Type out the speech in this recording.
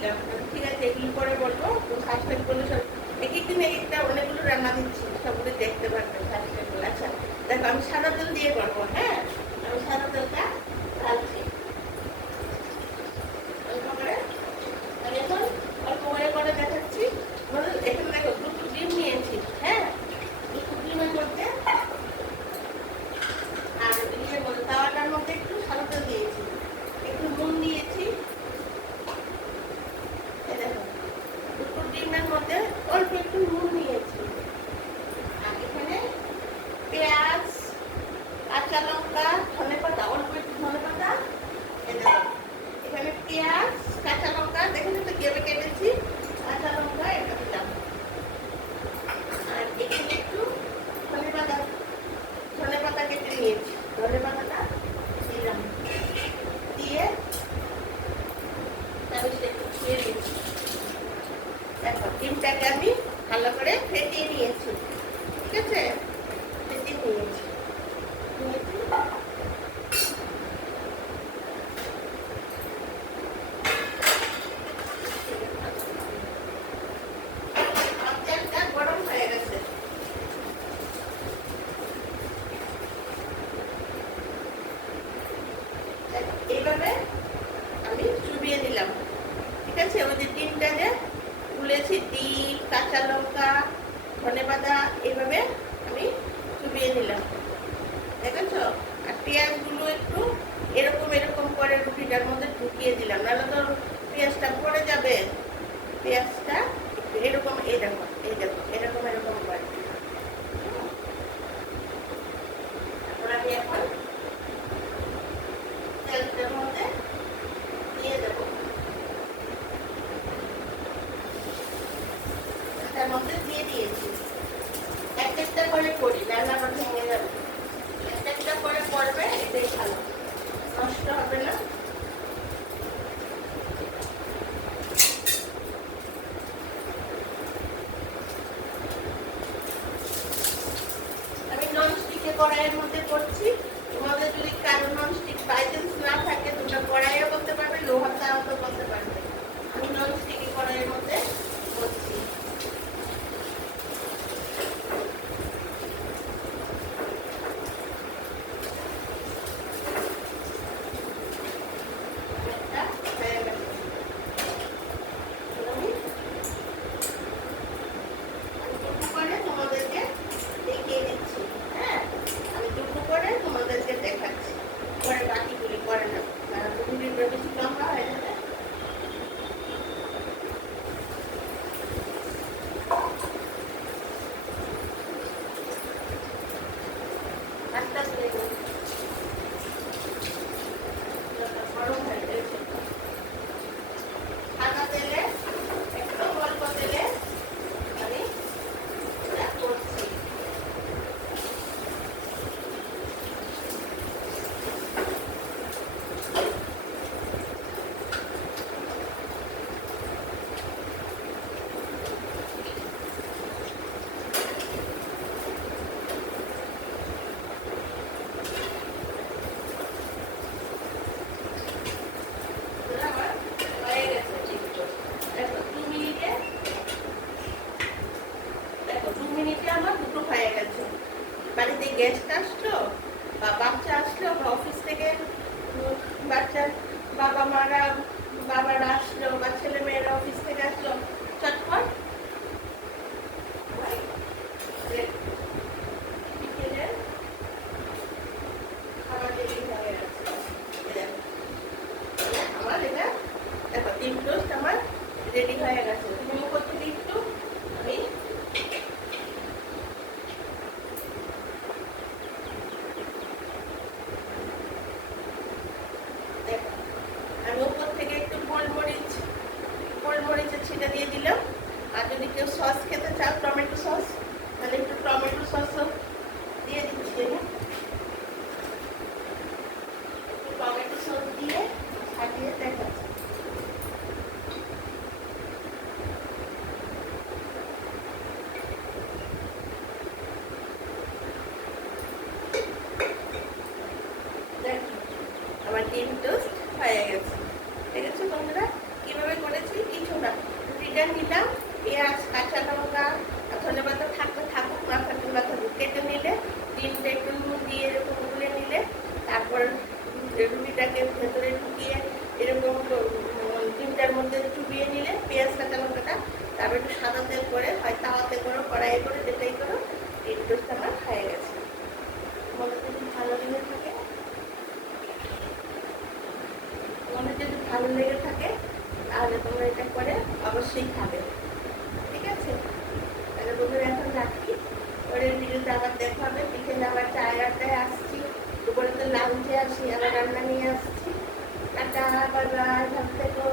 দিচ্ছিলাম। ঠিক আছে, এগুলো পরে বলবো। তো সাবস্ক্রাইব করলে সব এক এক দিন এক একটা অনেকগুলো রান্না দিচ্ছি, সবগুলো দেখতে পারবেন সাবস্ক্রাইব করলে। আচ্ছা দেখো, আমি সাদা তেল দিয়ে করবো। হ্যাঁ, আমি সাদা তেলটা ঢালছি অল্প করে। আমি এখন অল্প করে দেখাচ্ছি। এখানে দেখো দুটো ডিম নিয়েছি। হ্যাঁ, দুটো ডিমের মধ্যে আর ডিমের মধ্যে তাওয়াটার মধ্যে একটু সাদা তেল দিয়েছি, একটু নুন দিয়েছি। দুটো ডিমের মধ্যে অল্প একটু নুন নিয়েছি। আর এখানে পেঁয়াজ, কাঁচা লঙ্কা, ধনেপাতা, অল্প একটু ধনেপাতা। এখানে পেঁয়াজ, কাঁচা লঙ্কা দেখেন তো কিভাবে কেটেছি। কাঁচা লঙ্কা এটা দিলাম। আর এখানে একটু ধনেপাতা কেটে নিয়েছি, ধনেপাতাটা দিলাম। দিয়ে তারপর একটু ছুঁয়ে দিচ্ছি। দেখো ডিমটাকে আমি ভালো করে ফেটিয়ে নিয়েছি। ঠিক আছে, ফেটিয়ে নিয়েছি। তেলটা গরম হয়ে গেছে। এইভাবে আমি চুবিয়ে দিলাম। ঠিক আছে, ওই যে ডিমটা যে তুলেছি, ডিম, কাঁচা লঙ্কা, ধনেপাতা, এইভাবে আমি চুবিয়ে নিলাম। দেখেছ? আর পেঁয়াজগুলো একটু এরকম এরকম করে রুটিটার মধ্যে ঢুকিয়ে দিলাম, নাহলে তো পেঁয়াজটা পড়ে যাবে। পেঁয়াজটা একটু এরকম, এই দেখো এরকম এরকম করে। তারপর আমি এখন তেলটার মধ্যে দিয়ে দেবো। তার মধ্যে দিয়ে দিয়েছি। এক একটা করে করি, নাহলে আমার ভেঙে যাবে। এক একটা করে পড়বে, এটাই ভালো, নষ্ট হবে না। আমি ননস্টিকের কড়াইয়ের মধ্যে করছি। তোমাদের যদি কারো ননস্টিক বাই চান্স না থাকে, তোমরা কড়াইও করতে পারবে, লোহার তাওয়াতেও করতে পারবে। আমি ননস্টিকের কড়াইয়ের মধ্যে করছি। বাড়িতে গেস্ট আসলো বা বাচ্চা আসলো, অফিস থেকে বাচ্চার বাবারা আসলো বা ছেলে মেয়েরা অফিস থেকে আসলো, চটপট বিকেলের খাবার রেডি হয়ে গেছে। আমার এটা দেখো, ডিম টোস্ট আমার রেডি হয়ে গেছে। তুমি উপর থেকে একটু আমি উপর থেকে একটু গোলমরিচের ছিটা দিয়ে দিলাম। আর যদি কেউ সস খেতে চাও, টমেটো সস, তাহলে একটু টমেটো সসও দিয়ে দিচ্ছি। টমেটো সস দিয়ে সাজিয়ে দেখাচ্ছি। আমার ডিম টোস্ট হয়ে গেছে। ঠিক আছে বন্ধুরা, কিভাবে করেছি রুটিটা নিলাম, পেঁয়াজ, কাঁচা লঙ্কা, ধনেপাতা থাকলে থাকুক, না থাকলে না থাকুক, কেটে নিলে ডিমটা একটু নুন দিয়ে এরকম গুলে নিলে তারপর রুটিটাকে ভেতরে ঢুকিয়ে এরকম ডিমটার মধ্যে চুবিয়ে নিলে পেঁয়াজ কাঁচা লঙ্কাটা, তারপর একটু সাদা তেল করে হয় তাওয়াতে করো, কড়াইয়ে করে, যেটাই করো, ডিম টোস্ট আমার হয়ে গেছে। তোমাদের যদি ভালো লেগে থাকে, তোমাদের যদি ভালো লেগে থাকে তাহলে তোমরা এটা করে অবশ্যই খাবে। ঠিক আছে, তাহলে বন্ধুরা এখন রাখি, পরের ভিডিওতে আবার দেখা হবে। বিকেলে আবার চায়ের আড্ডায় আসছি, দুপুরে তো লাঞ্চে আসি, আবার রান্না নিয়ে আসছি। টাটা, বাই বাই, ভালো থেকো।